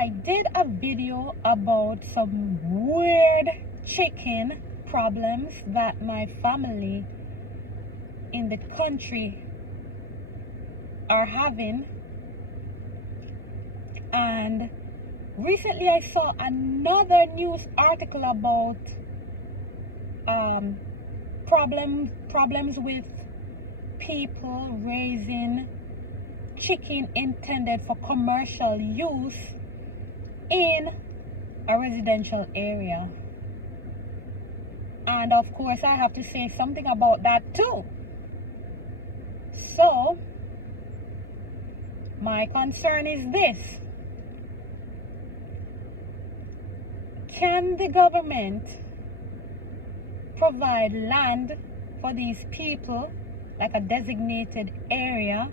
I did a video about some weird chicken problems that my family in the country are having, and recently I saw another news article about problems with people raising chicken intended for commercial use in a residential area. And of course I have to say something about that too. So my concern is this: can the government provide land for these people, like a designated area,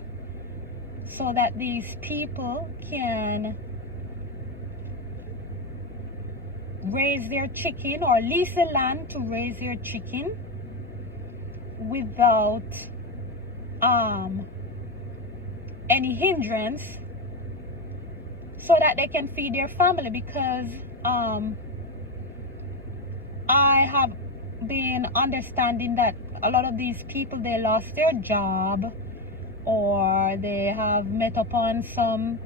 so that these people can raise their chicken, or lease the land to raise their chicken without any hindrance, so that they can feed their family? Because I have been understanding that a lot of these people, they lost their job, or they have met upon some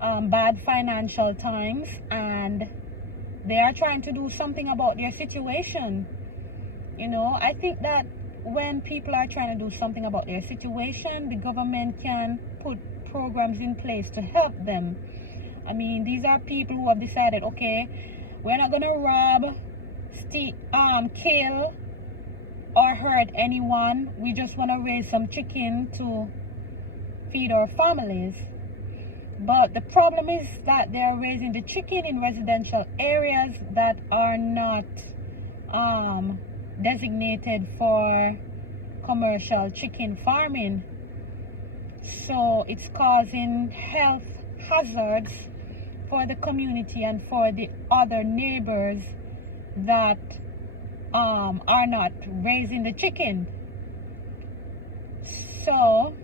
bad financial times, and they are trying to do something about their situation. You know, I think that when people are trying to do something about their situation, the government can put programs in place to help them. I mean, these are people who have decided, okay, we're not gonna rob, kill, or hurt anyone. We just want to raise some chicken to feed our families. But the problem is that they're raising the chicken in residential areas that are not designated for commercial chicken farming. So it's causing health hazards for the community and for the other neighbors that are not raising the chicken. So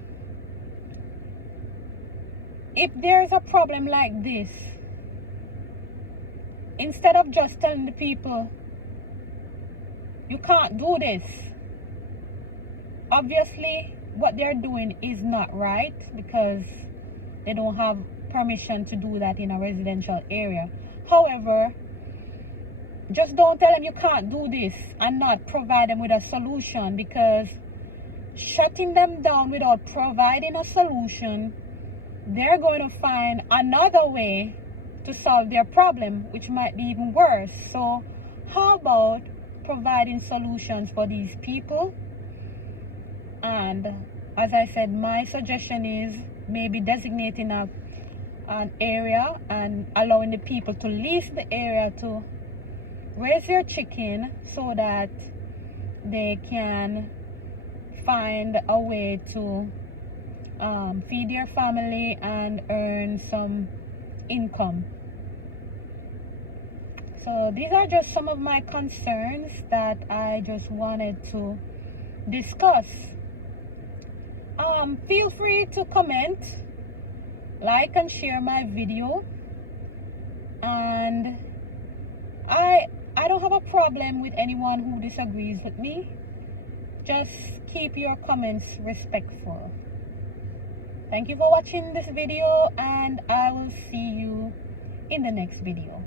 if there's a problem like this, instead of just telling the people you can't do this, obviously what they're doing is not right, because they don't have permission to do that in a residential area. However, just don't tell them you can't do this and not provide them with a solution, because shutting them down without providing a solution, they're going to find another way to solve their problem, which might be even worse. So how about providing solutions for these people? And as I said, my suggestion is maybe designating an area and allowing the people to lease the area to raise their chicken, so that they can find a way to feed their family and earn some income. So these are just some of my concerns that I just wanted to discuss. Feel free to comment, like, and share my video. And I don't have a problem with anyone who disagrees with me. Just keep your comments respectful. Thank you for watching this video, and I will see you in the next video.